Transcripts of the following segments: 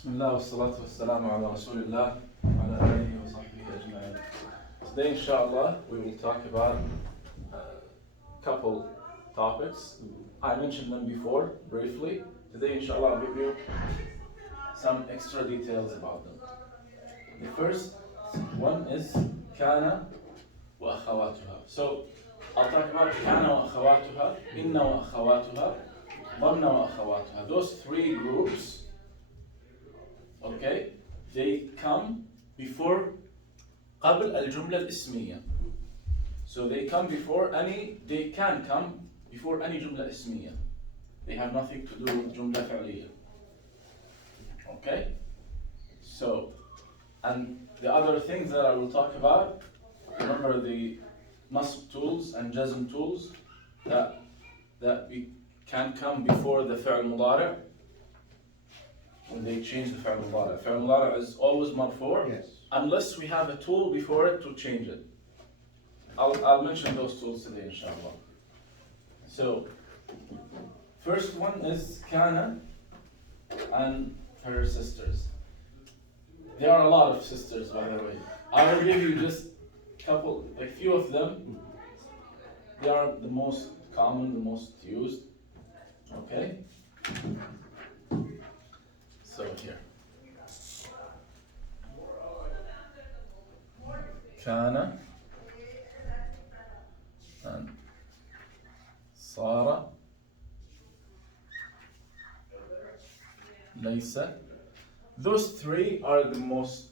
بسم الله والصلاة والسلام على رسول الله وعلى آله وصحبه أجمعين. Today, inshallah, we will talk about a couple topics. I mentioned them before, briefly. Today, inshallah, I'll give you some extra details about them. The first one is كان وأخواتها. So, I'll talk about كان وأخواتها, إن وأخواتها, ظن وأخواتها. Those three groups, okay, they come before قبل الجملة الاسمية. So they can come before any جملة اسمية. They have nothing to do with جملة فعلية. Okay? So, and the other things that I will talk about, remember the nasb tools and jazm tools that we can come before the فعل مضارع. When they change the فعل مضارع. فعل مضارع is always مرفوع, yes, unless we have a tool before it to change it. I'll mention those tools today, inshallah. So, first one is Kana and her sisters. There are a lot of sisters, by the way. I will give you just a few of them. They are the most common, the most used. Okay? So here. Kana and Sara, Laysa. Those three are the most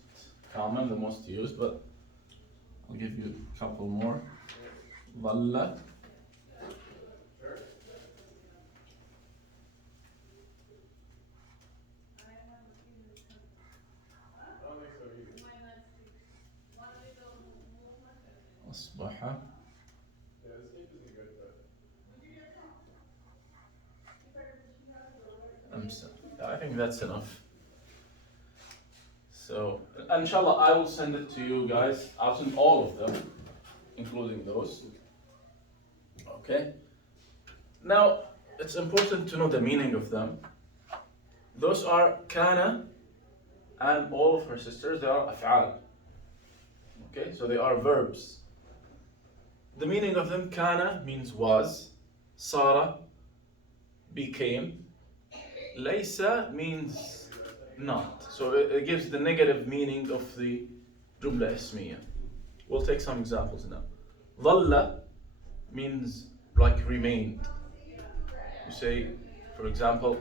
common, the most used, but I'll give you a couple more. Dhalla, Asbaha, Amsa. I think that's enough. So, inshallah, I will send it to you guys. I'll send all of them, including those. Okay? Now, it's important to know the meaning of them. Those are Kana and all of her sisters, they are af'al. Okay? So they are verbs. The meaning of them, Kana means was, Sara, became, Laysa means not. So it gives the negative meaning of the Jumla Ismiya. We'll take some examples now. Dhalla means like remained. You say, for example,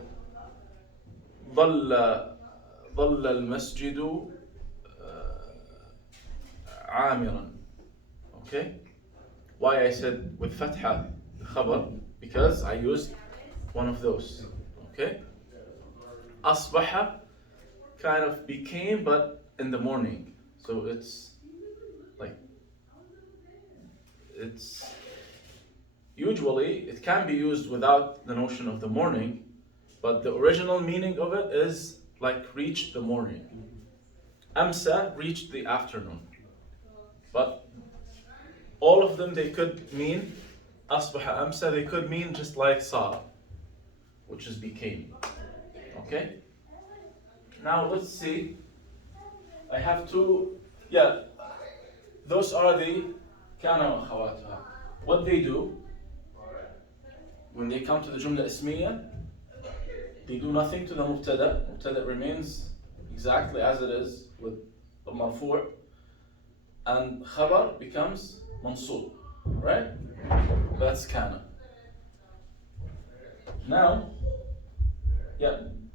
ظل المسجد عامرا. Okay? Why I said with fatha, the khabar? Because I used one of those. Okay? Asbaha kind of became, but in the morning. So it's usually it can be used without the notion of the morning, but the original meaning of it is like reached the morning. Amsa reached the afternoon. But all of them, they could mean Asbaha Amsa, they could mean just like Sara, which is became. Okay? Now let's see. I have two, those are the Kana wa Akhawatuha. What they do, when they come to the Jumla Ismiya, they do nothing to the Mubtada. Mubtada remains exactly as it is with the Marfu', and Khabar becomes Mansub, right? That's Kana. Now,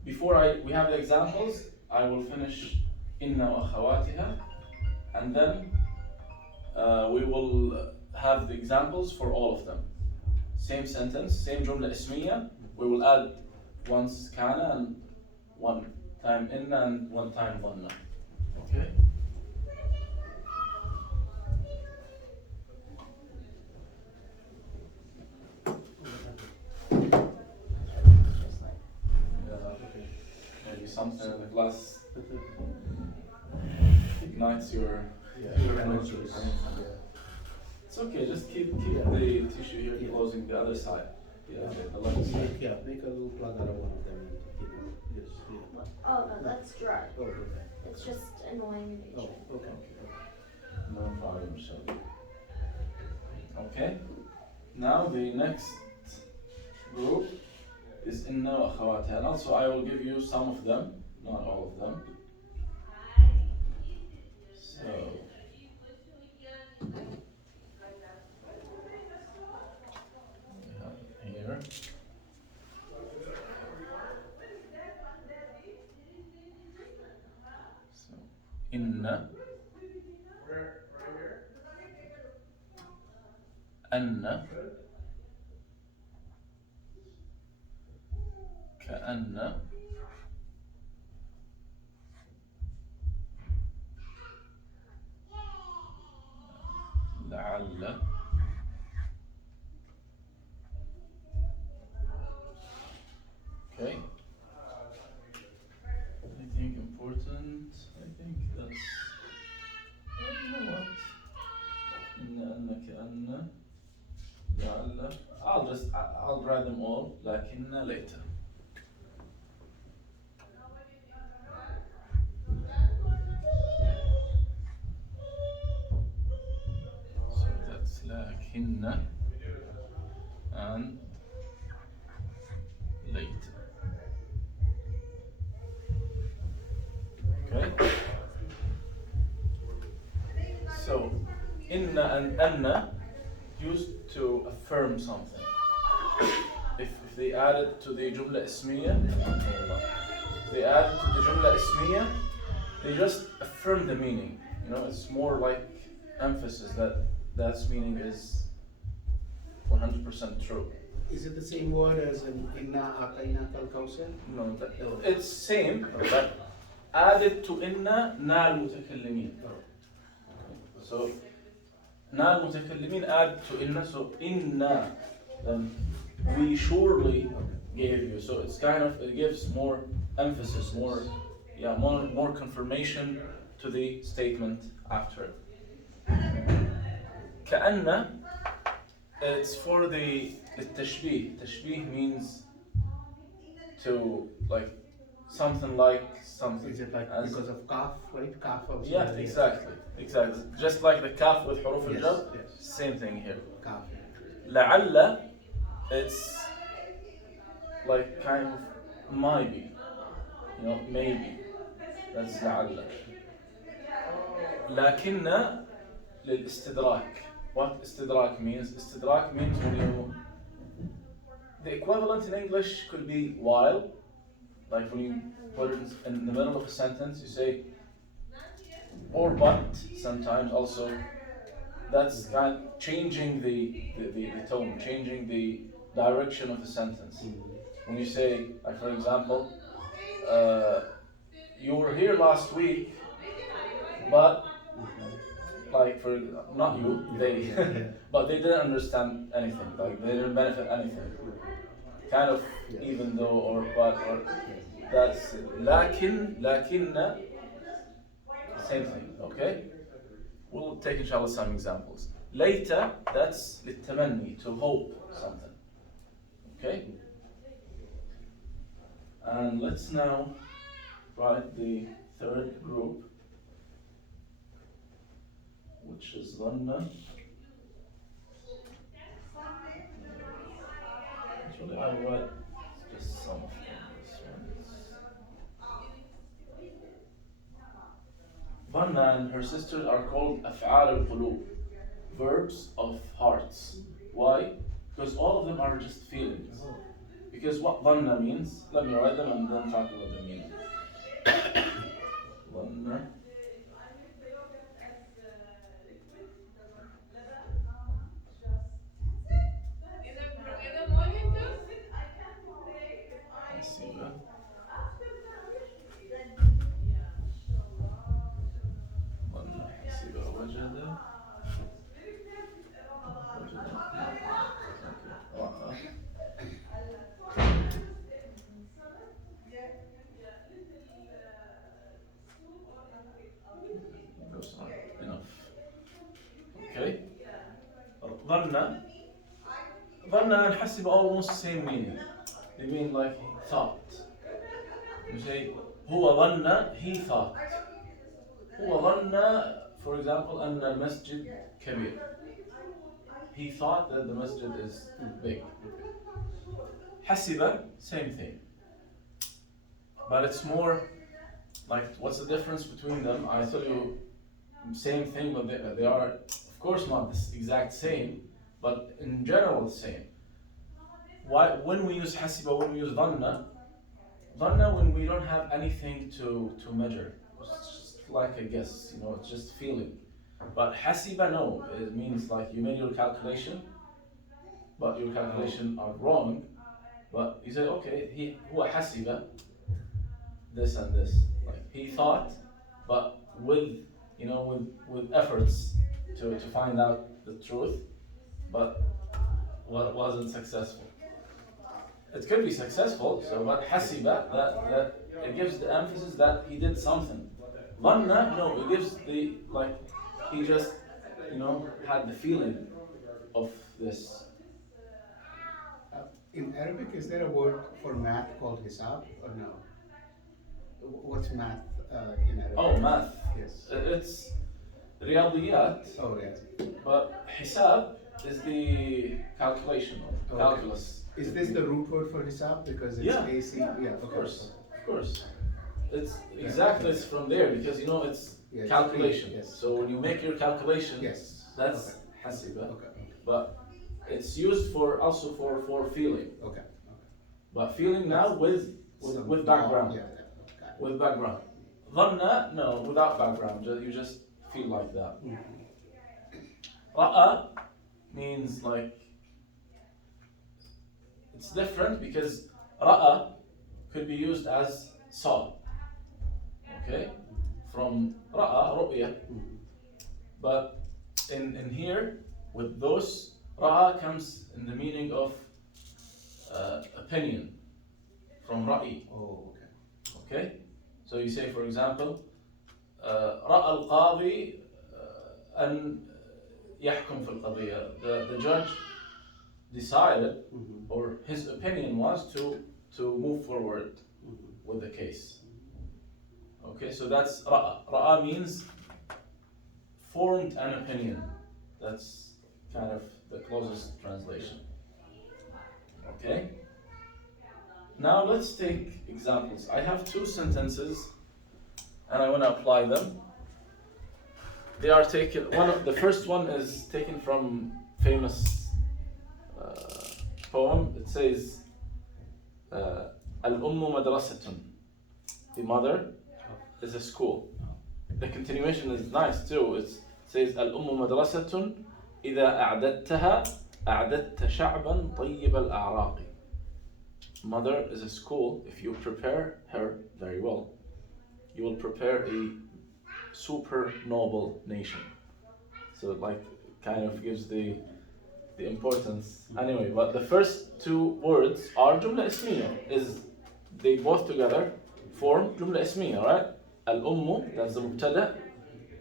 before we have the examples, I will finish Inna wa Akhawatiha, and then we will have the examples for all of them. Same sentence, same Jumla Ismiya. We will add once Kana and one time Inna and one time Dhanna. Okay? Maybe something in the glass ignites your energy. It's okay, just keep the tissue here closing the other side. The left side. Make a little plug out of one of them and keep it. Yes. Oh no, that's dry. Oh, okay. It's just annoying in Oh, nature. okay. No problem, Shelby. Okay. Now the next group is inna wa akhawatiha. And also I will give you some of them, not all of them. So we have it here. So inna, anna, كأن, لعل. Okay. Anything important? I think that's. You know what? إن أن كأن لعل. I'll write them all. لكن later. So that's لكن and later. Okay. So inna and anna used to affirm something. If they add it to the jumla ismiya, they add it to the jumla ismiya, they just affirm the meaning. You know, it's more like emphasis that that meaning is 100% true. Is it the same word as in inna a'tainaka al-kawthar? No, it's same, but added to inna na al-mutakallimin. So na al-mutakallimin added to inna, so inna, then we surely gave you. So it's kind of, it gives more emphasis, more confirmation to the statement after it. كأن, it's for the tashbih. Tashbih means to like something like something. Is it like because of kaf, right? Kaf also. Yeah, exactly. Just like the kaf with huruf Yes, al-jar, yes. same thing here. Kaf. لعل, it's like kind of maybe, you know, maybe. That's لعل. لكن للاستدراك. What istidrak means? Istidrak means when you, the equivalent in English could be while, like when you put it in the middle of a sentence, you say, or but sometimes also. That's kind of changing the tone, changing the direction of the sentence. When you say, like for example, you were here last week, but like for not you, they, but they didn't understand anything. Like they didn't benefit anything. Kind of even though or but or that's lakinna, same thing. Okay. We'll take inshallah some examples. Later, that's للتمني, to hope something. Okay? And let's now write the third group, which is ظن. Actually, I'll write just some of them. Vanna and her sisters are called أفعال القلوب, verbs of hearts. Why? Because all of them are just feelings. Because what dhanna means, let me write them and then talk about the meaning. Dhanna. حسب. ظن حسب وجد. رأى. That's not enough. Okay. ظن. ظن and حسب almost same meaning. They mean like thought. You say هو ظن, he thought. هو ظن, for example, أن المسجد كبير. He thought that the masjid is big. حسب, same thing. But it's more like, what's the difference between them? I tell you, same thing, but they are, of course, not the exact same, but in general the same. Why, when we use حسب, when we use ظن, when we don't have anything to measure, it's just like a guess, it's just feeling. But حسب, no, it means like you made your calculation, but your calculation are wrong. But you say, okay, هو حسب this and this, like he thought, but with efforts to find out the truth, but wasn't successful. It could be successful, so but حسب, that it gives the emphasis that he did something. ظن, no, it gives the, like, he just had the feeling of this. In Arabic, is there a word for math called hisab or no? What's math in Arabic? Oh, math. Yes. It's رياضيات. Oh, yes. But حساب is the calculation or calculus. Is this the root word for hisab? Because it's Yeah. AC. Yeah, Of course. It's exactly, it's from there because it's Yes. calculation. Yes. So when you make your calculation, Yes. that's حسب. Okay. But it's used also for feeling. Okay. But feeling now with background. Yeah. With background. ظن, no, without background. You just feel like that. رأى means like, it's different because رأى could be used as saw. Okay? From رأى, رؤية. But in here, with those, رأى comes in the meaning of opinion. From رأي. Oh, okay. Okay? So you say, for example, رأى القاضي أن يحكم في القضية. The judge decided, or his opinion was to move forward with the case. Okay, so that's رأى. رأى means formed an opinion. That's kind of the closest translation. Okay? Now let's take examples. I have two sentences and I want to apply them. They are taken, the first one is taken from famous poem. It says, الأم مدرسة. The mother is a school. The continuation is nice too. It says, الأم مدرسة إذا أعددتها أعددت شعبا طيب الأعراق. Mother is a school. If you prepare her very well, you will prepare a super noble nation. So like kind of gives the importance. Anyway, but the first two words are جملة اسمية. They both together form جملة اسمية, right? الأم, that's the مبتدأ.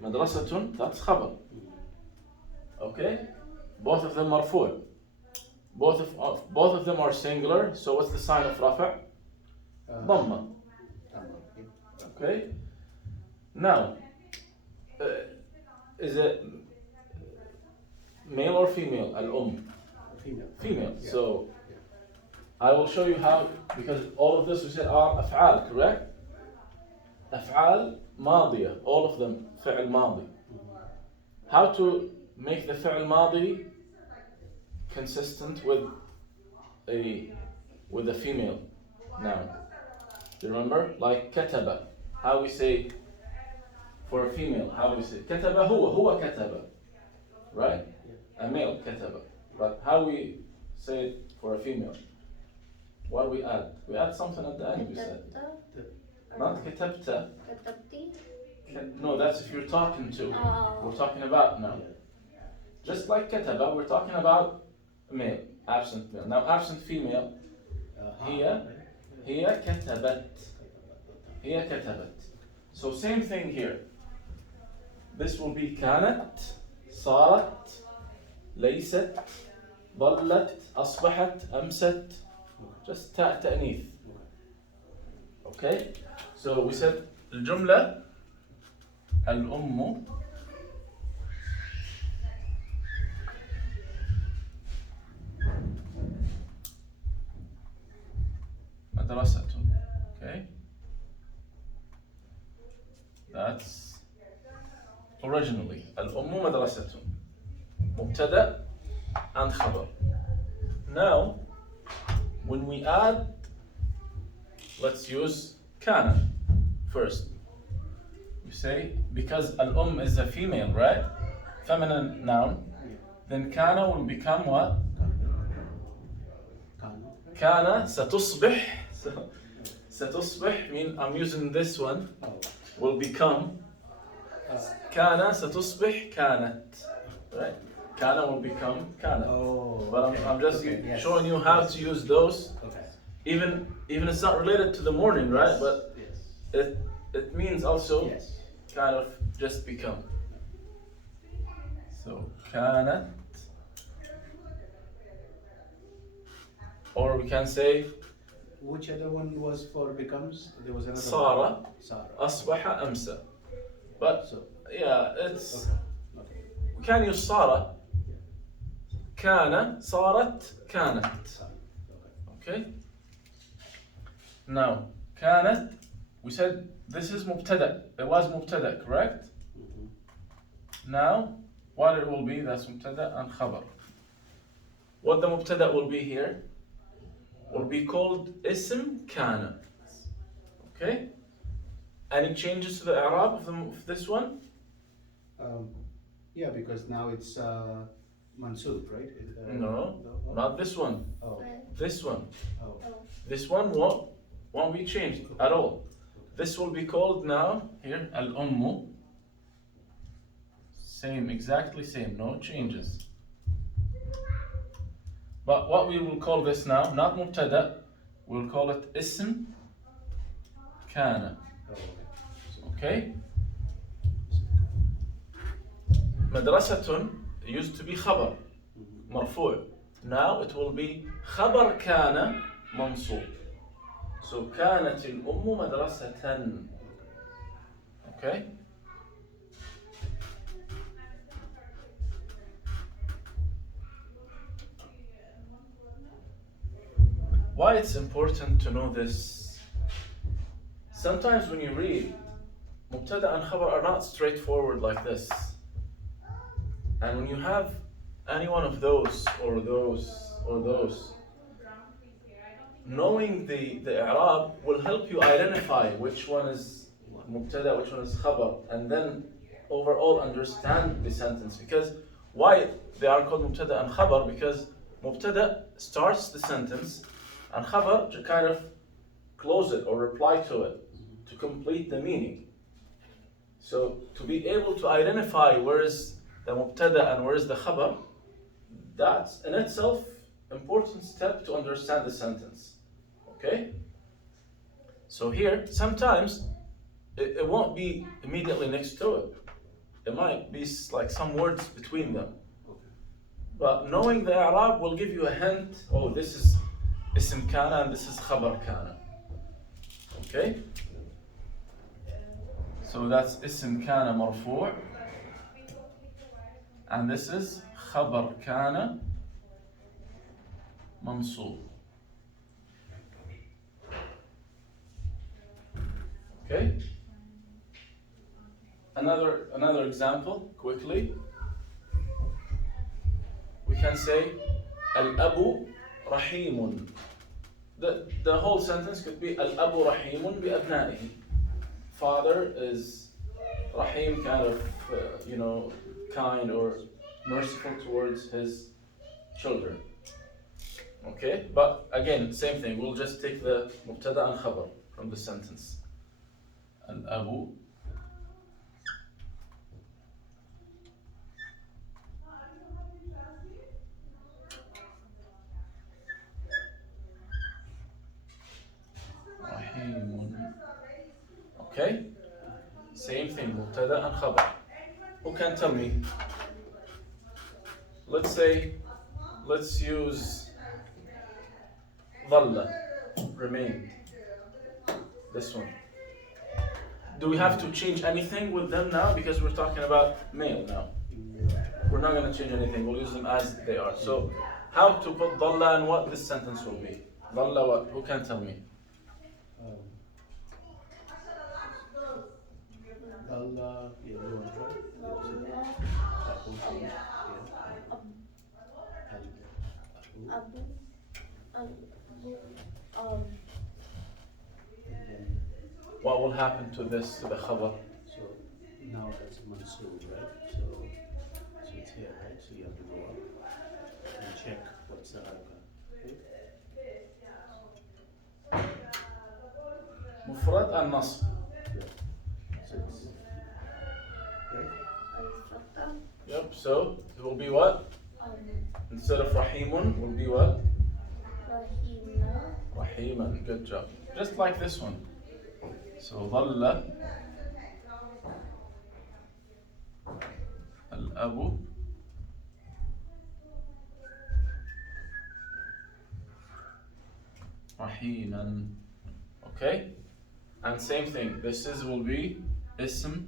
مدرسة, that's خبر. Okay? Both of them مرفوع. Both of them are singular. So what's the sign of رفع? ضمة. Okay? Now, is it male or female? الأم. Female. Yeah. So I will show you how, because all of this we said are أفعال, correct? أفعال ماضية, all of them فعل ماضي. How to make the فعل ماضي consistent with a female noun? Do you remember? Like كتب. How we say for a female? How we say كتب هو كتب, right? A male كتب. But how we say it for a female? What do we add? We add something at the end. We said not كتبت. كتبتي. No, that's if you're talking to. We're talking about now. Just like كتب, we're talking about male, absent male. Now absent female. هي كتبت. So same thing here. This will be كانت, صارت, ليست, ظلت, أصبحت, أمست. Just تأنيث. Okay? So we said الجملة الأم مدرسة. Okay, that's originally الأم مدرسة مبتدأ and خبر. Now when we add, let's use كان first. We say because الأم is a female, right? Feminine noun. Then كان will become what? كان ستصبح. So ستصبح mean I'm using this one. Will become. كان ستصبح كانت. Right? كان will become كانت. Oh, But I'm just showing you how to use those. Okay. Even it's not related to the morning, right? Yes, But yes. it means also Yes. kind of just become. So كانت, or we can say Which other one was for becomes? There was another صار one. Sara. أصبح أمسى. But So, yeah, it's okay. Okay. we can use صار. كان صارت كانت. Sara. Okay. Okay. Now كانت, we said this is مبتدأ. It was مبتدأ, correct? Mm-hmm. Now what it will be, that's مبتدأ and خبر. What the مبتدأ will be here will be called اسم كان. Okay? Any changes to the i'rab of this one? Yeah, because now it's Mansub, right? No, not this one. Oh. This one. Oh. This one won't be changed at all. This will be called now here al-ummu. Same, exactly same, no changes. But what we will call this now, not mubtada, we'll call it ism kana. Oh, Okay? okay. Madrasatun used to be khabar, marfu'. Now it will be khabar kana mansub. So كانت الأم مدرسة. Okay? Why it's important to know this? Sometimes when you read, mubtada and khabar are not straightforward like this. And when you have any one of those or those, knowing the i'rab will help you identify which one is mubtada, which one is khabar, and then overall understand the sentence. Because why they are called mubtada and khabar? Because mubtada starts the sentence and khabar to kind of close it or reply to it, to complete the meaning. So to be able to identify where is the mubtada and where is the khabar, that's in itself important step to understand the sentence. Okay? So here, sometimes it won't be immediately next to it. It might be like some words between them. But knowing the i'rab will give you a hint, oh, this is ism kana and this is khabar kana. Okay? So that's ism kana marfu' and this is khabar kana mansub. Okay? Another example, quickly. We can say al-abu rahimun. The whole sentence could be al-abu rahimun bi abna'ihi. Father is rahim, kind of kind or merciful towards his children. Okay, but again, same thing. We'll just take the mubtada and khabar from the sentence. Al-abu rahimun. Okay, same thing. Mubtada and khabar. Who can tell me? Let's use ظل, remained. This one. Do we have to change anything with them now? Because we're talking about male now. We're not going to change anything. We'll use them as they are. So, how to put ضل and what this sentence will be? ضل what? Who can tell me? Allah, yeah, you want to try? Abu, What will happen to this, to the khabar? So now that's Mansoor, right? So it's here, right? So you have to go up and check what's the haraka. Okay? مفرد النصب. So it's right? al-Fatah, Yep, so it will be what? Instead of rahimun, will be what? Rahima, Rahiman. Good job. Just like this one. So ظل الأب رحيما. Okay? And same thing. This is will be اسم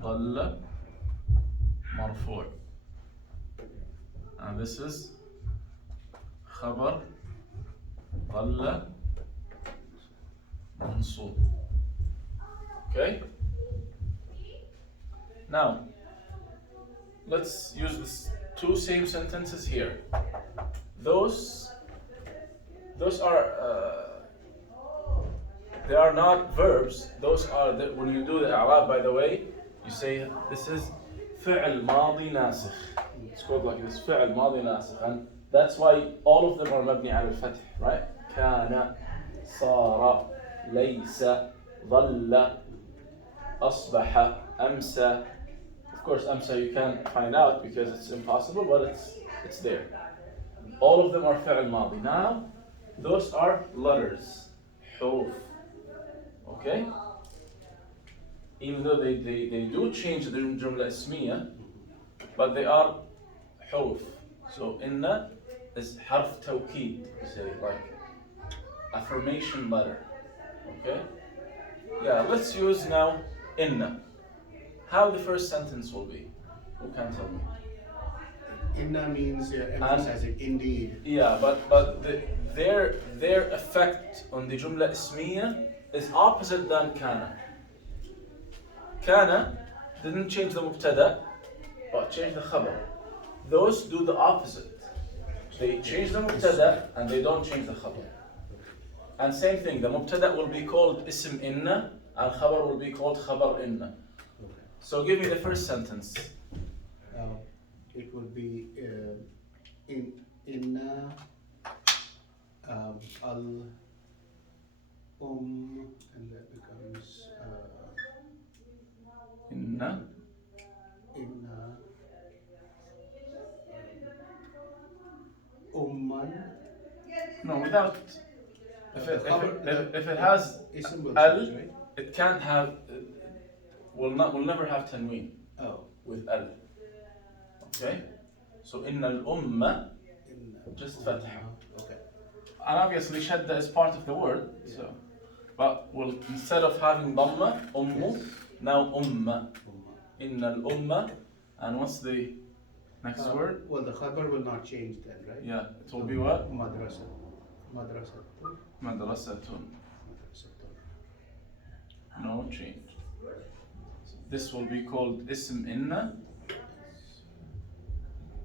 ظل مرفوع. And this is خبر ظل منصوب. Okay? Now, let's use this two same sentences here. Those are they are not verbs. Those are when you do the i'rab, by the way, you say this is فعل ماضي ناسخ. It's called like this, فعل ماضي ناسخ, and that's why all of them are مبني على الفتح, right? كان صار ليس ظل أصبح أمسى. Of course, أمسى you can't find out because it's impossible, but it's there. All of them are فعل ماضي. Now, those are letters. حروف. Okay? Even though they do change the جملة اسمية, but they are حروف. So إن is حرف توكيد, you say, like affirmation letter. Okay? Yeah, let's use now إن. How the first sentence will be? Who can tell me? Inna means emphasizing indeed. Yeah, but their effect on the جملة اسمية is opposite than كان. كان didn't change the مبتدأ, but changed the خبر. Those do the opposite. They change the مبتدأ and they don't change the خبر. And same thing, the مبتدأ will be called اسم إن and خبر will be called خبر إن. So give me the first sentence. It will be inna al and that becomes إن inna umman. No, without. If it has Ism will al, change, right? it can't have. Will never have tanween Oh, with al. Okay, so إن الأمة inna. just fatha. Okay. And obviously shadda is part of the word. So, but instead of having dhamma ummu, Yes. now umma. Umma. إن الأمة, and what's the next word? Well, the khabar will not change then, right? Yeah, it will be what? Madrasa. Madrasatun. Madrasatun. Madrasatun. No change. This will be called اسم إن.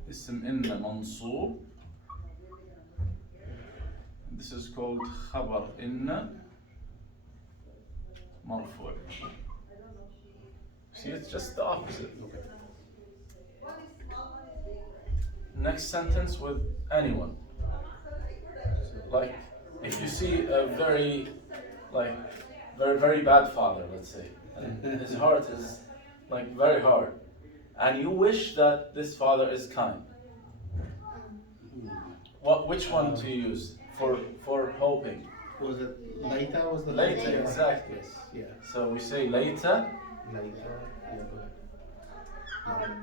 اسم إن منصوب. This is called خبر إن مرفوع. See, it's just the opposite. Okay. Next sentence with anyone. Like, if you see a very bad father, let's say, and his heart is like very hard, and you wish that this father is kind. Which one to use for hoping? Was it later? Was the Later, exactly. Yes. Yeah. So we say later. Later. Yeah. Go ahead.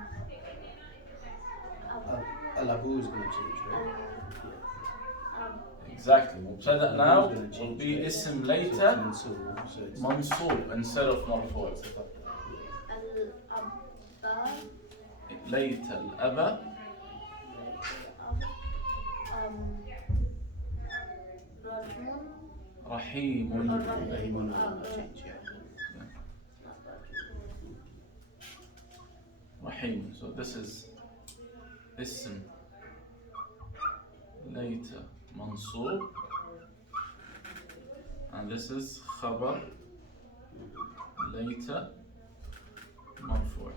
Alabu is going to change, right? Exactly. مبتدأ now Who's gonna will change be that? اسم So it's ليت منصوب, so it's منصوب instead of مرفوع. الأب ليت الأب رجل رحيم. رحيم will change, yeah. رحيم. So this is اسم ليت منصوب and this is خبر ليت مرفوع.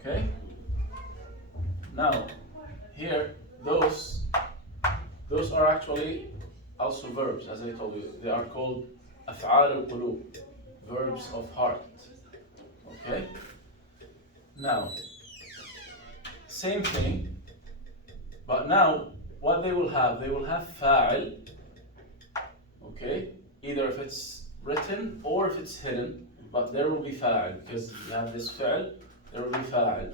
Okay? Now, here, those are actually also verbs, as I told you. They are called أفعال القلوب, verbs of heart. Okay? Now, same thing, but now what they will have فاعل. Okay? Either if it's written or if it's hidden, but there will be فاعل because you have this فعل, there will be فاعل.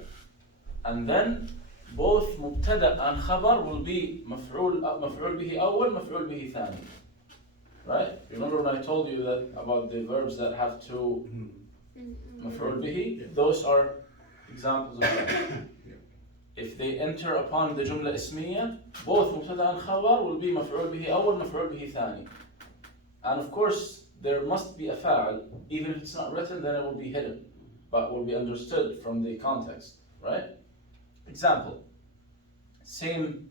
And then both مبتدأ and خبر will be مفعول به أول مفعول به ثاني. Right? Remember when I told you that about the verbs that have two مفعول به? Those are examples of that. If they enter upon the جملة اسمية, both مبتدأ and خبر will be مفعول به أول مفعول به ثاني. And of course, there must be a فاعل. Even if it's not written, then it will be hidden, but will be understood from the context. Right? Example. Same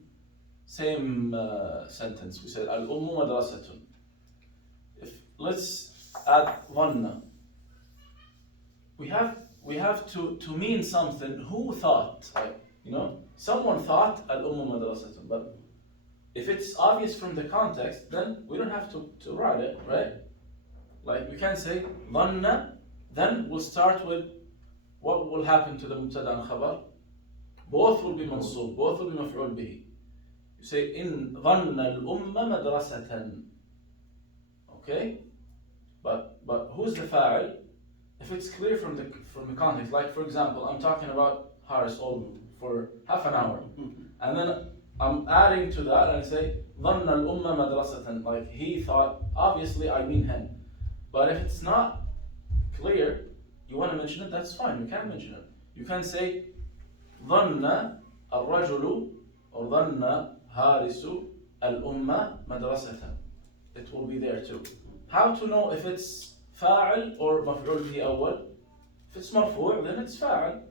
sentence. We said الأم مدرسة. If let's add ظن. We have to mean something. Who thought? Like, someone thought الأم مدرسة. But if it's obvious from the context, then we don't have to write it, right? Like we can say ظن. Then we'll start with what will happen to the مبتدأ and خبر. Both will be منصوب, both will be مفعول به. You say إن ظن الأم مدرسة. Okay? But who's the فاعل? If it's clear from the context, like for example, I'm talking about Haris all for half an hour, and then I'm adding to that and I say ظن الأم مدرسة. Like he thought, obviously I mean him. But if it's not clear, you want to mention it, that's fine. You can mention it. You can say ظن الرجل or ظن هارس الأم مدرسة. It will be there too. How to know if it's فاعل or مفعول به أول? If it's مرفوع, then it's فاعل.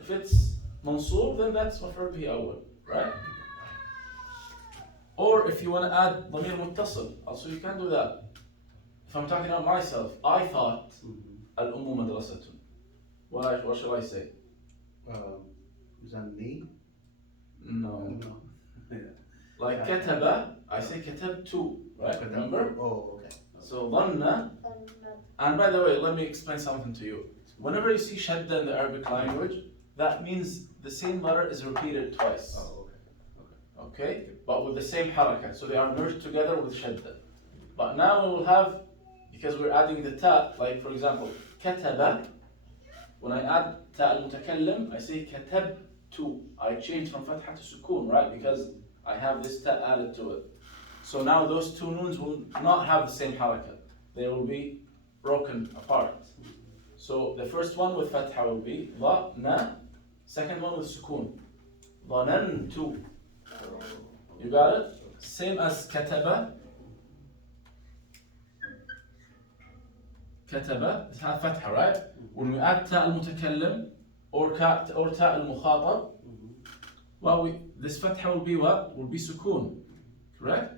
If it's منصوب, then that's مفعول به أول, right? Or if you want to add ضمير متصل, also you can do that. If I'm talking about myself, I thought الأم مدرسة. What shall I say? ظني? No. Yeah. Like كتب, I say كتبت, right? Remember? Oh, okay. So ظن. And by the way, let me explain something to you. Whenever you see shadda in the Arabic language, that means the same letter is repeated twice. Oh, okay. Okay? But with the same harakat. So they are merged together with shadda. But now we will have, because we're adding the ta, like for example, كتب. When I add ta al-mutakallim, I say كتبت. I change from fatha to sukun, right? Because I have this ta added to it. So now those two noons will not have the same harakat. They will be broken apart. So the first one with fatha will be ظن, second one with sukun. ظننت. You got it? Same as كتب. كتب, it has fatha, right? When we add ta al-mutakallim or ta al-mukhatab, well, this fatha will be what? Will be sukun, correct?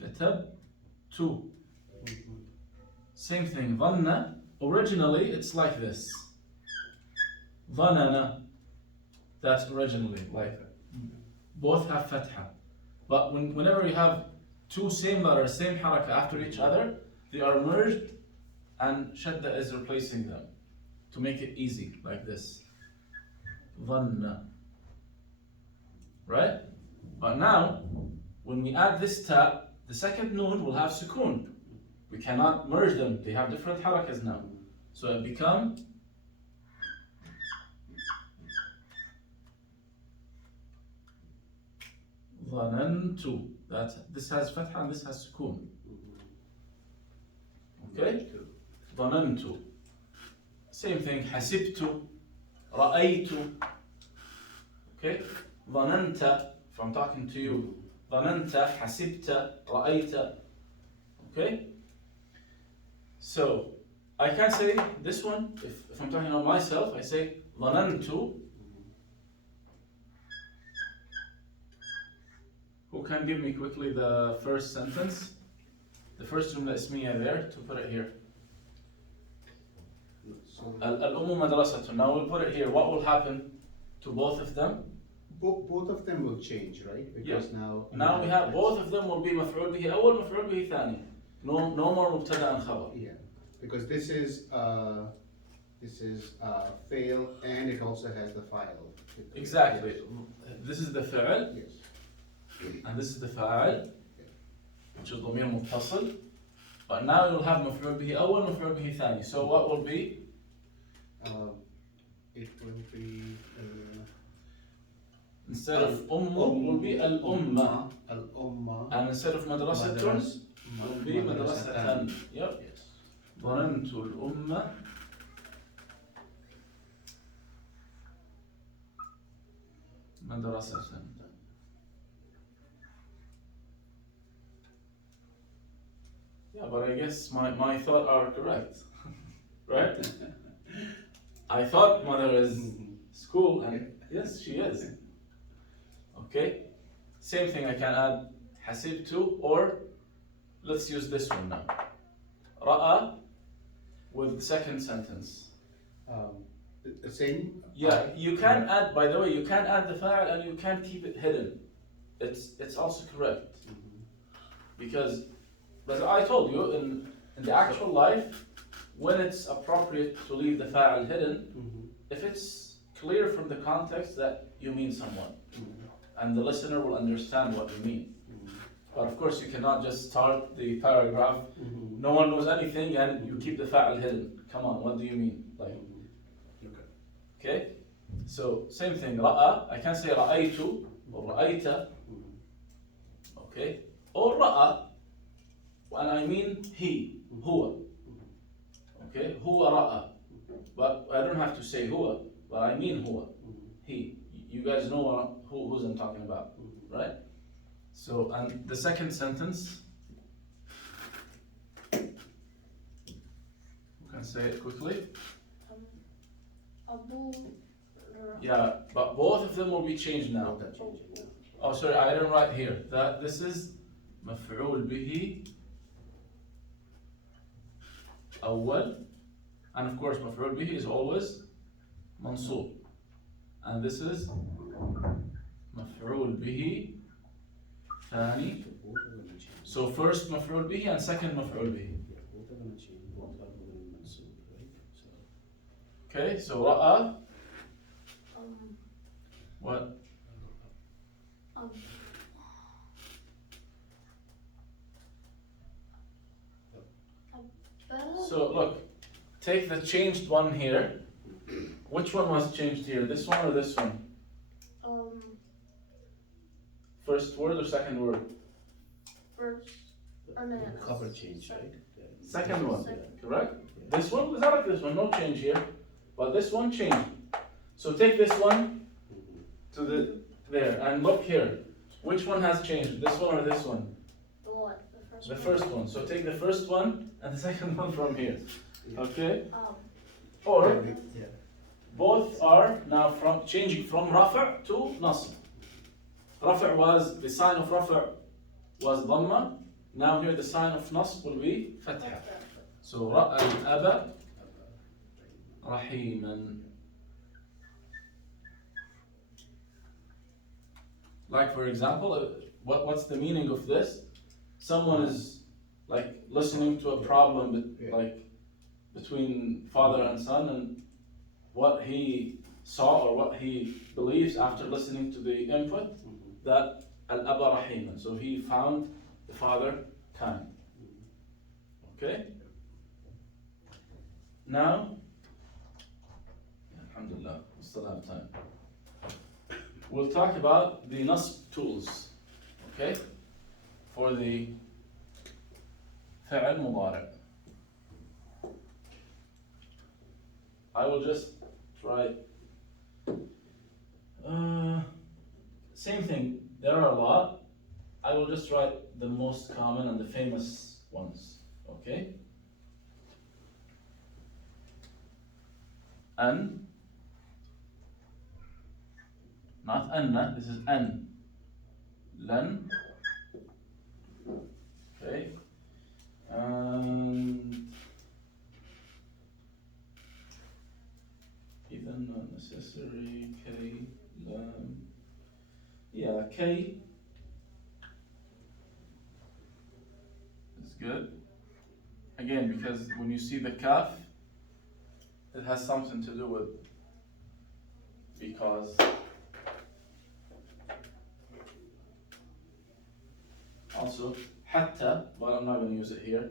كتبت. Same thing. ظن, originally it's like this. ظننا. That's originally like both have fatha. But whenever you have two same letters, same haraka after each other, they are merged and shadda is replacing them to make it easy, like this. ظن. Right? But now, when we add this ta, the second noon will have sukun. We cannot merge them. They have different harakas now. So it becomes ظننت. This has fatha and this has sukoon. Okay? ظننت. Same thing. حسبت. رأيت. Okay? ظننت. If I'm talking to you. ظننت. حسبت. رأيت. Okay? So, I can say this one, if I'm talking about myself, I say ظننت. Who can give me quickly the first sentence? The first جملة اسمية there, to put it here. الأم مدرسة. Now we'll put it here. What will happen to both of them? Both of them will change, right? Because Now we have both of them will be مفعول به أول مفعول به ثاني. No more مبتدأ and خبر. Yeah, because this is fail, and it also has the file. Exactly. This is the فعل. Yes. And this is the فاعل, which is ضمير متصل. But now you'll have مفعول به أول مفعول به ثاني. So what will be? It will be Instead of will be الأمة. الأمة. And instead of مدرسة will be مدرسة. Yep. Yes. ظننت الأمة مدرسة. Yeah, but I guess my thoughts are correct, right? I thought mother is school, and yes, she is. Okay, same thing. I can add حسبت, or let's use this one now. رأى with the second sentence. The same. Yeah, you can add. By the way, you can add the fa'al and you can keep it hidden. It's also correct because. But I told you, in the actual life, when it's appropriate to leave the fa'al hidden, if it's clear from the context that you mean someone, and the listener will understand what you mean. But of course, you cannot just start the paragraph, no one knows anything, and you keep the fa'al hidden. Come on, what do you mean? Like, okay? So, same thing, ra'a, I can say ra'aytu, or ra'ayta, okay? Or ra'a, and I mean he, huwa. Okay, huwa ra'a. But I don't have to say huwa, but I mean huwa, he. You guys know who's I'm talking about, right? So, and the second sentence, you can say it quickly. Abu. Yeah, but both of them will be changed now. Oh, sorry, I didn't write here. That this is مفعول به أول, and of course مفعول به is always منصوب, and this is مفعول به ثاني. So first مفعول به and second مفعول به. Okay, so رأى. What? So look, take the changed one here. Which one was changed here? This one or this one? First word or second word? First. Cover change, right? Second one, correct? This one was like this one, no change here. But this one changed. So take this one to there and look here. Which one has changed? This one or this one? The what? The first one. So take the first one and the second one from here. Okay? Or both are now changing from rafa' to nasb. Rafa' was, the sign of rafa' was dhamma. Now here the sign of nasb will be fatha. So ra'a al-aba rahiman. Like for example, what's the meaning of this? Someone is like listening to a problem between father and son, and what he saw or what he believes after listening to the input, that al-aba rahiman. So he found the father kind. Okay? Now, alhamdulillah, we still have time. We'll talk about the nasb tools. Okay? For the فعل مضارع. I will just write same thing. There are a lot. I will just write the most common and the famous ones. Okay? An, not anna, this is an. Lan. Okay? And even not necessary. K, lam. Yeah, K is good. Again, because when you see the kaf, it has something to do with because. Also, hatta, but I'm not going to use it here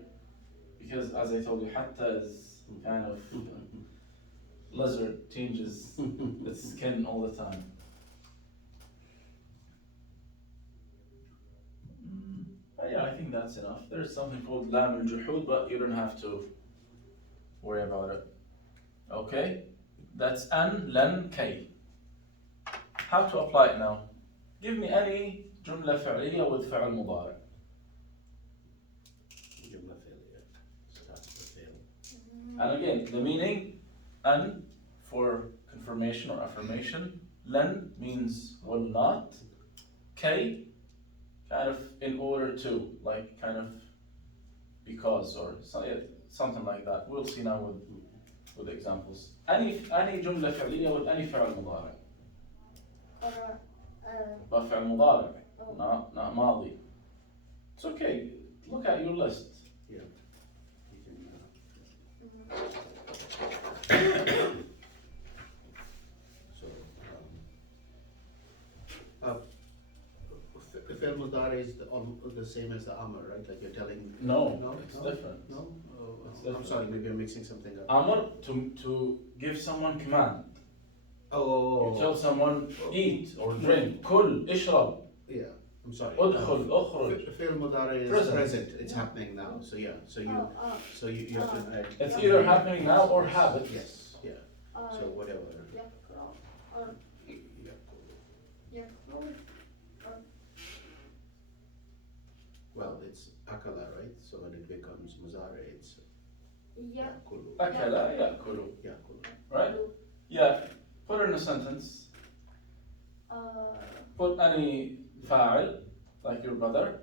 because, as I told you, hatta is kind of lizard, changes its skin all the time. But yeah, I think that's enough. There's something called lam al-juhud, but you don't have to worry about it. Okay? That's an, lan, kay. How to apply it now? Give me any جملة فعلية with فعل مضارع. جملة فعلية. Starts with fail. And again, the meaning, an for confirmation or affirmation, len means will not, kay kind of in order to, like kind of because or something like that. We'll see now with examples. Any جملة فعلية with any فعل مضارع. But فعل مضارع, not ماضي. It's okay. Look at your list. Yeah. So, fi'l mudari is the same as the amr, right? Like you're telling. No, it's different. No. It's I'm different. sorry, maybe I'm mixing something up. Amr to give someone command. Oh. You tell someone eat or drink. كل, اشرب. Yeah. I'm sorry. ادخل, اخرج. Fi'l mudari is present. It's happening now. So yeah. So you have to add. It's either happening now or habit. Yes. Yeah. So whatever. Well, it's akala, right? So when it becomes muzari, it's yakulu. أكل يأكل. Yakulu. Right? Yeah. Put it in a sentence. Put any فاعل, like your brother,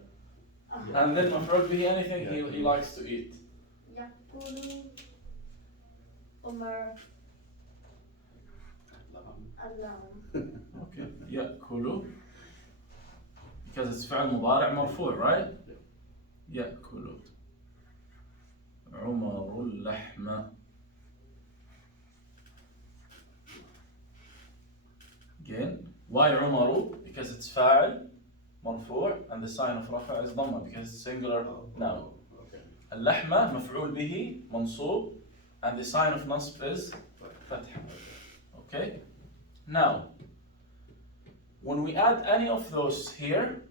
and then مفعول به anything he likes to eat. يأكل عمر اللام. Okay. يأكل. Because it's فعل مضارع مرفوع, right? يأكل عمر اللحم. Again, why عمر? Because it's فاعل مرفوع and the sign of رفع is ضمة because it's singular noun. Okay. اللحمة مفعول به منصوب and the sign of نصب is فتحة. Okay? Now, when we add any of those here,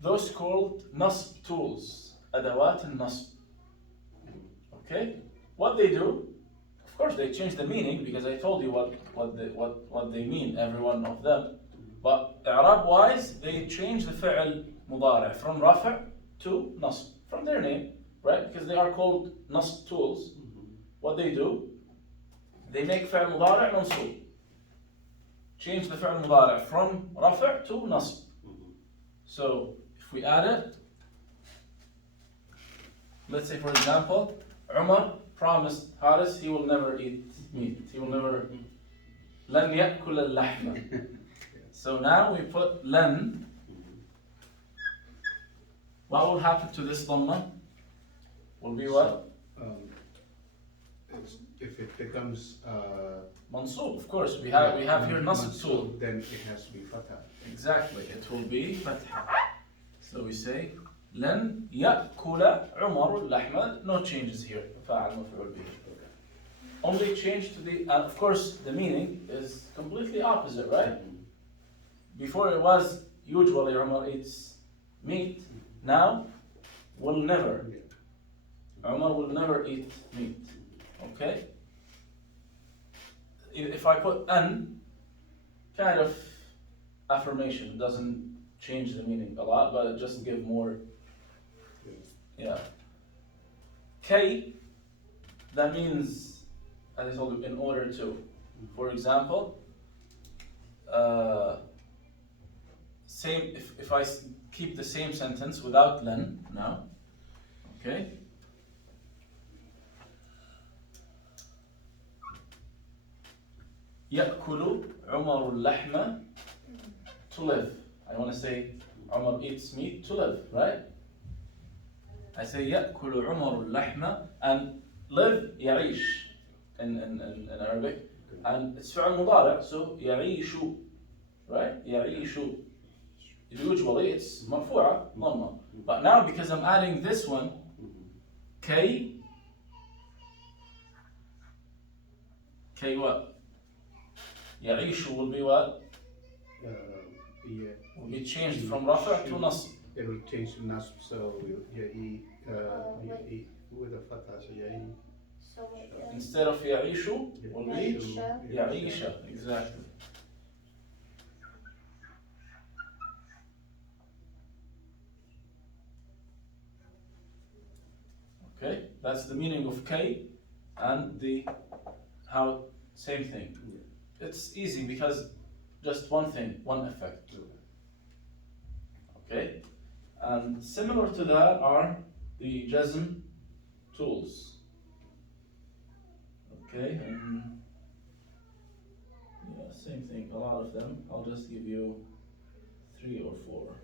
those called نصب tools, أدوات النصب. Okay? What they do, of course they change the meaning because I told you what they mean, every one of them. But إعراب wise, they change the فعل مضارع from رفع to نصب, from their name, right? Because they are called نصب tools. What they do, they make فعل مضارع منصوب. Change the فعل مضارع from رفع to نصب. So if we add it, let's say for example, Umar promised Haris he will never eat meat. He will never. لن يأكل اللحم. So now we put لن. What will happen to this dhamma? Will be what? If it becomes Mansub, of course. We have here nasb tool. Then it has to be fatha. Exactly. It will be fatha. So we say لن يأكل عمر اللحم. No changes here. فاعل مفعول به. Only change to the, and of course the meaning is completely opposite, right? Before it was usually Umar eats meat, now will never. Yeah. Umar will never eat meat. Okay? If I put an, kind of affirmation, doesn't change the meaning a lot, but it just give more, yeah. K, that means, as I told you, in order to. For example, same, if I keep the same sentence without len now, okay? يأكل عمر اللحم to live. I want to say Umar eats meat to live, right? I say يأكل عمر اللحم, and live يعيش in Arabic, and it's فعل مضارع, so يعيش, right? يعيش. Usually it's مرفوعة ضمة, but now because I'm adding this one, K what? يعيش will be what? Yeah. Will be changed from rafa' to nasb. It will change to nasb, so with a fatha, so So Instead of يعيش will be يعيش. يعيش, exactly. Okay, that's the meaning of K, and the how, same thing. It's easy because just one thing, one effect. Okay, and similar to that are the jazm tools. Okay, and yeah, same thing, a lot of them. I'll just give you 3 or 4.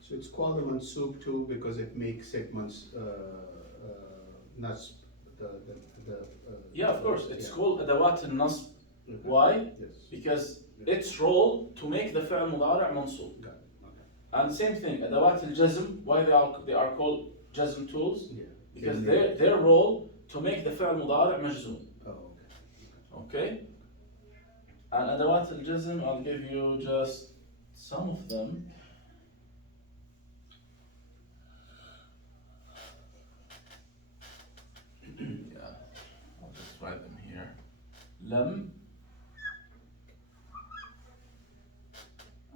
So it's called the mansub too because it makes segments nasb, Yeah, of course, it's yeah. called adawat al-nasb. Okay. Why? Yes. Because its role to make the fi'l mudari' mansub. Got it. Okay. And same thing, adawat al-jazm, why they are called jazm tools? Yeah. Because their role to make the fi'l mudari' majzoom. Oh, Okay? And adawat al-jazm, I'll give you just some of them. Yeah, I'll just write them here. Lam,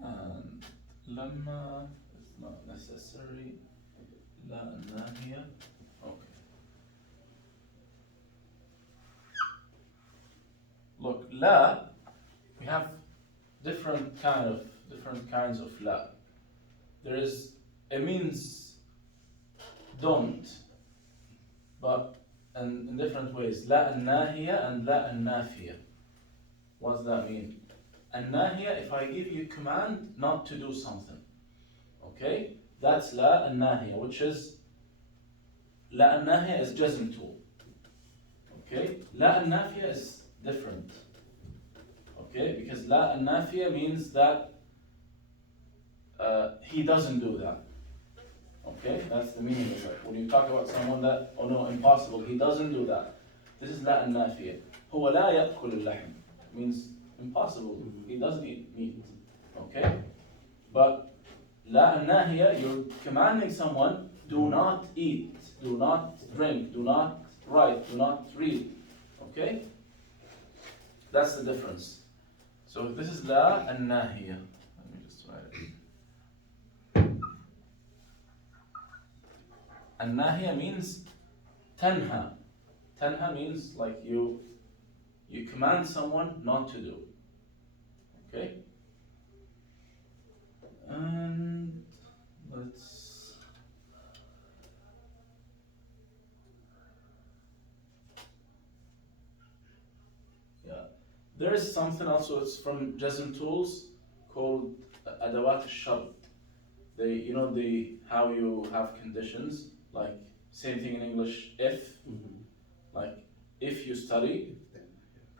and lamma is not necessary. La nahiya. Okay. Look, la, we have different kinds of la. There is, it means don't, but in different ways. La an-nahiya and la an-nafiya. What does that mean? An-nahiya, if I give you command not to do something, okay? That's la an-nahiya, which is, la an-nahiya is jazm tool. Okay? La an-nafiya is different. Okay? Because la an-nafiya means that he doesn't do that. Okay? That's the meaning of it. When you talk about someone that, oh no, impossible, he doesn't do that. This is la an-nafiya. هو لا يأكل اللحم. Means impossible. He doesn't eat meat. Okay? But la an-nahiya, you're commanding someone, do not eat, do not drink, do not write, do not read. Okay? That's the difference. So this is la an-nahiya. Let me just write it. An-nahiya means tanha. Tanha means like you command someone not to do. Okay? And let's there is something also, it's from Jazm tools called adawat al-shart. They how you have conditions, like same thing in English, if, like if you study,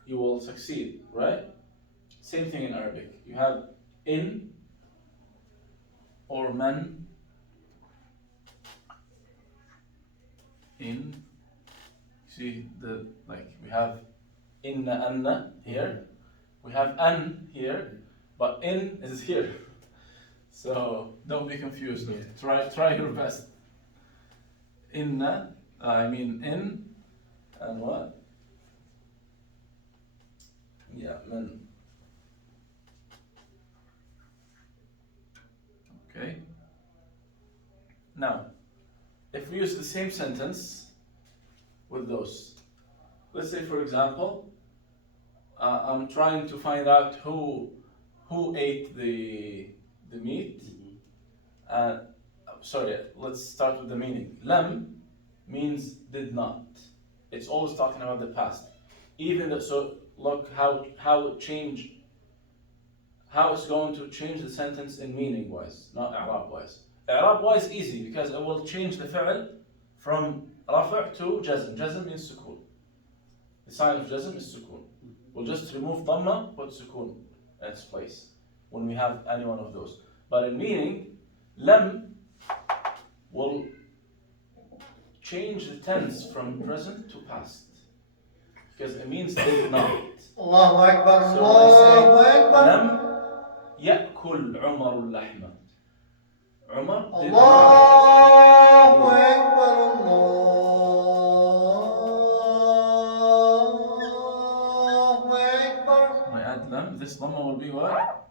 you will succeed, right? Same thing in Arabic. You have in or man. In, see we have inna anna here, we have an here, but in is here. So don't be confused. Yeah. Try your best. Inna, I mean in, and what? Yeah, min. Okay. Now, if we use the same sentence with those, let's say for example, I'm trying to find out who ate the meat. Sorry, let's start with the meaning. Lam means did not. It's always talking about the past. Even though, so look how it changed. How it's going to change the sentence in meaning wise, not i'rab wise. I'rab wise easy because it will change the fi'l from rafa' to jazm. Jazm means sukun. The sign of jazm is sukun. We'll just remove dhamma, put sukun in its place when we have any one of those. But in meaning, lam will change the tense from present to past because it means did not. Allahu Akbar, So when I say Allahu Akbar. lam يأكل عمر اللحم. عمر did not. Allahu Akbar, Allahu Akbar. When I add lam, this dhamma will be what?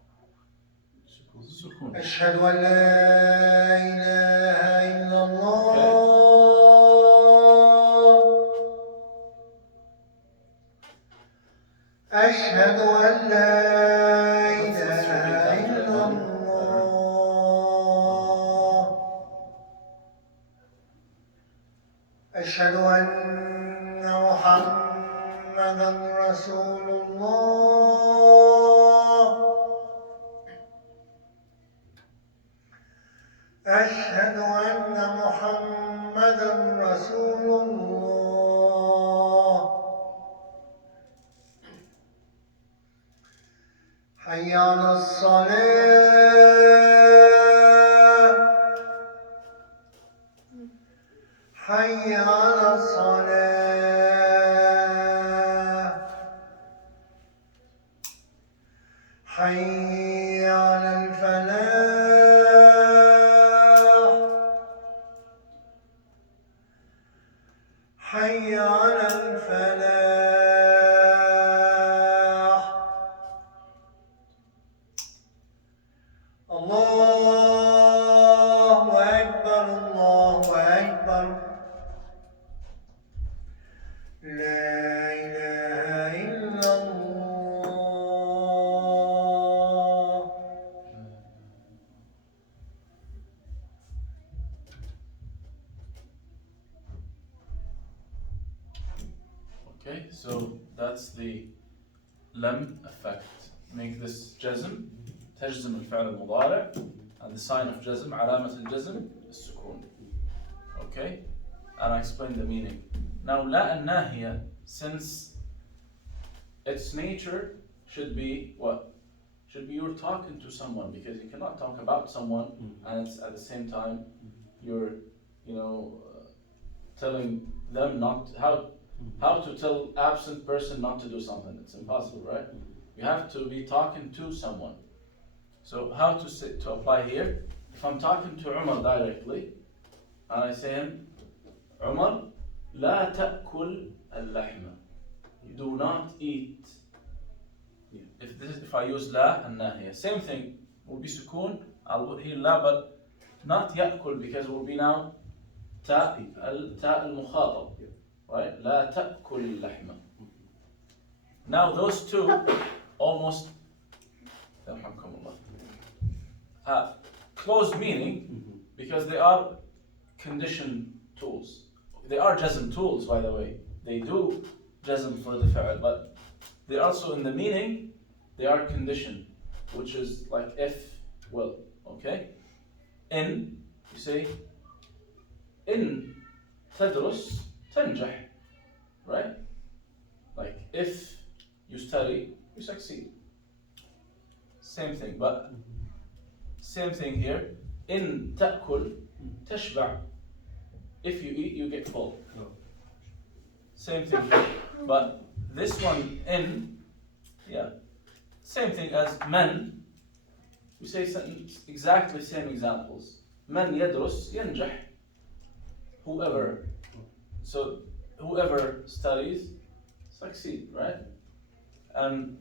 Sukun. أشهد أن لا إله إلا الله. أشهد أن لا إله إلا الله. أشهد أن محمدا رسول الله. أشهد أن محمدا رسول الله. حي على الصلاة. حي على الصلاة. حي على الفلاح. حي على الفلاح. الله أكبر، الله أكبر. لا إله إلا الله. Okay, so that's the lam effect. Make this jazm, تجزم الفعل المضارع, and the sign of jazm, علامة الجزم, السكون. Okay, and I explained the meaning. Now لا الناهية, since its nature should be what? Should be you're talking to someone, because you cannot talk about someone and it's at the same time you're, telling them not how to tell absent person not to do something. It's impossible, right? You have to be talking to someone. So how to apply here? If I'm talking to Umar directly, and I say him, Umar, لا تأكل اللحم. You do not eat. If I use لا الناهية, same thing will be sukun. I'll put here لا, but not يأكل because it will be now تاء المخاطب, right? لا تأكل اللحم. Now those two almost have close meaning because they are condition tools. They are jazm tools, by the way. They do jazm for the fa'al, but they also in the meaning, they are condition, which is like if, will, okay? In, you say, in تدرس تنجح, right? Like if you study, you succeed. Same thing, but same thing here. In تأكل تشبع. If you eat, you get full. Same thing here. But this one in, yeah, same thing as من we say exactly same examples. من يدرس ينجح. Whoever. So whoever studies succeed, right? And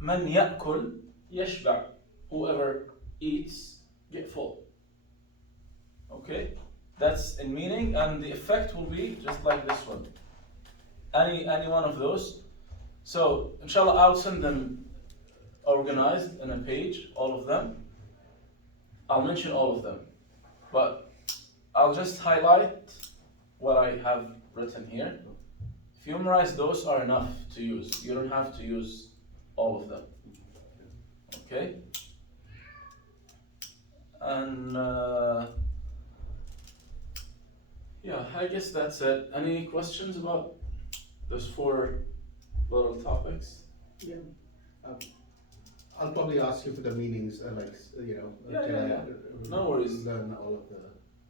من يأكل يشبع. Whoever eats get full. Okay? That's in meaning, and the effect will be just like this one. Any one of those. So inshallah I'll send them organized in a page, all of them. I'll mention all of them. But I'll just highlight what I have written here. If you memorize those are enough to use. You don't have to use all of them. Okay? And yeah, I guess that's it. Any questions about those 4 little topics? Yeah. I'll probably ask you for the meanings, Yeah. No worries. Learn all of the.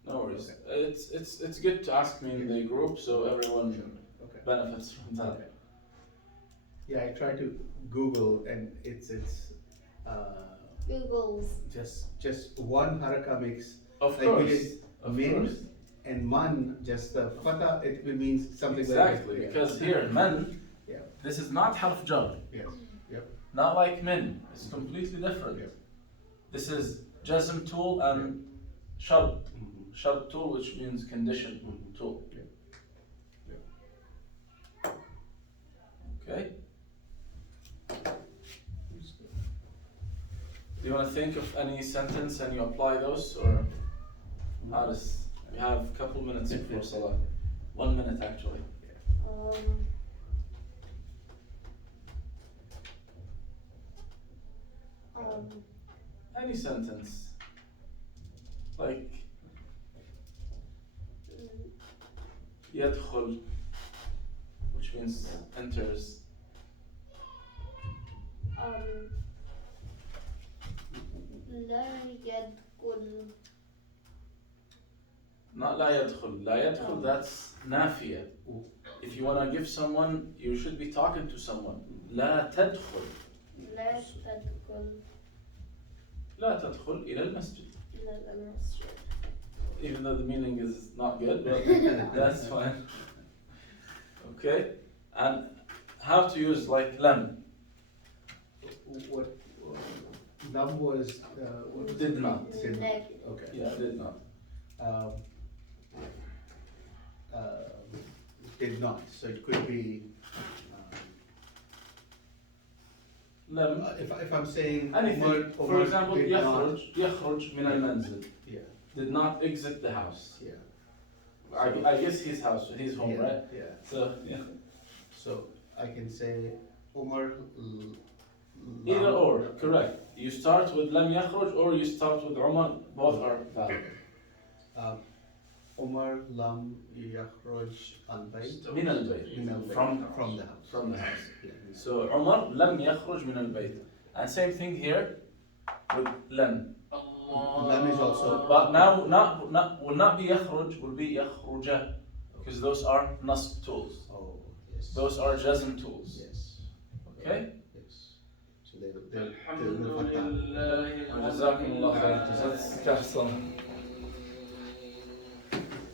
No worries. Okay. It's good to ask me in the group so everyone Okay. benefits from that. Okay. Yeah, I try to Google and it's Google's. just one haraka makes Of like course. we did Of min course. and man, just the fatha, it means something Exactly. like that. Because here, man, Yeah. this is not harf jar. Yes. Yep. Not like min. It's completely different. Yep. This is jazm tool and shart. Mhm. Shart tool, which means condition Mhm. tool. Yep. Okay. Do you want to think of any sentence and you apply those, or how does? We have a couple minutes before Salah. 1 minute actually. Any sentence. Like يدخل, which means enters. لا يدخل. Not لا يدخل. لا يدخل, that's نافية. If you want to give someone, you should be talking to someone. لا تدخل. لا تدخل لا تدخل إلى المسجد. إلى المسجد. Even though the meaning is not good, but that's fine. Okay? And how to use like lam. What lam was what was Did it? not. Did not. Negative. Okay. Yeah, did not. Um, did not. So it could be. Lam. If I'm saying Anything. Umar For example, did not. يخرج من المنزل. Yeah. Did not exit the house. Yeah. I guess his house, his home, Yeah, right? Yeah. So, yeah. So I can say Umar. Either or, correct. You start with lam يخرج or you start with Umar, both are valid. Umar lam yakhraj al-bayt. من البيت. من البيت. From the house. From the house. Yeah. So Umar لم يخرج من البيت. And same thing here with لم. Lam is also. But now will not be يخرج, will be يخرج. Because those are nasb tools. Oh yes. Those are jazm tools. Yes. Okay? Yes. So they will. جزاكم الله خير. جزاك الله خير.